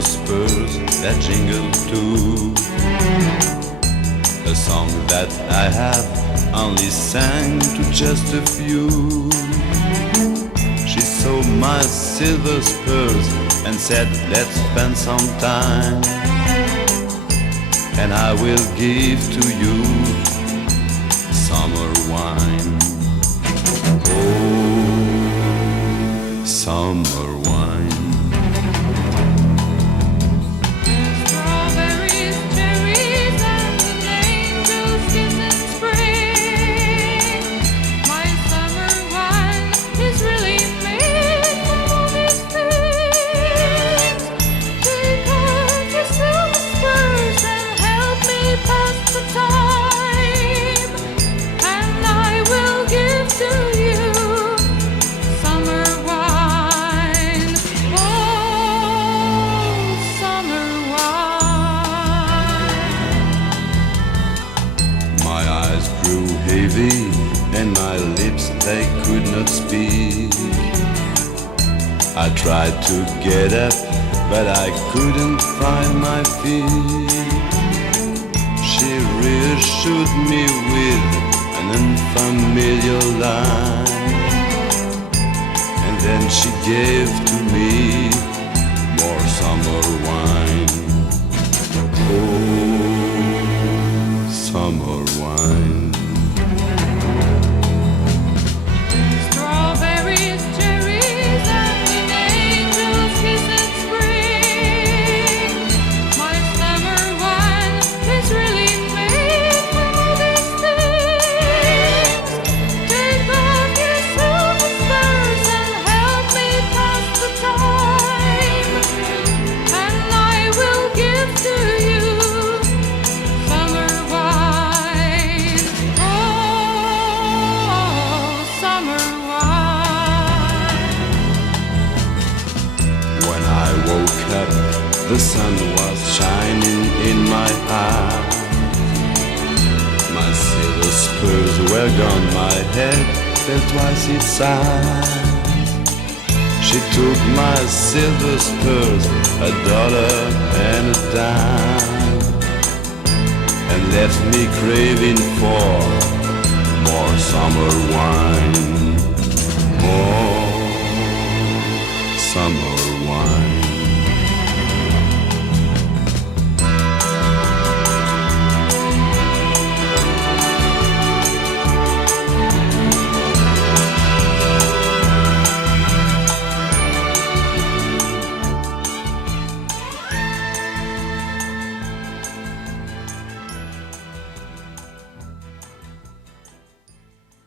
silver spurs that jingle too. A song that I have only sang to just a few. She saw my silver spurs and said, let's spend some time, and I will give to you summer wine. Oh, summer wine. Strawberries, cherries, and an angel's kiss in spring. My summer wine is really made from all these things. Take off your silver spurs and help me pass the time, and I will give to you summer wine. Oh, summer wine. My eyes grew heavy and my lips, they could not speak. I tried to get up, but I couldn't find my feet. She reassured me with an unfamiliar line, and then she gave to me more summer wine. Oh, summer wine. Strawberries, cherries, and an angel's kiss in spring. My summer wine is really made from all these things. Take off your silver spurs and help me pass the time, and I will give to you summer wine. Oh, summer wine. When I woke up, the sun was shining in my eyes. My silver spurs were gone, my head felt twice its size. She took my silver spurs, $1 and a dime, and left me craving for more summer wine. More summer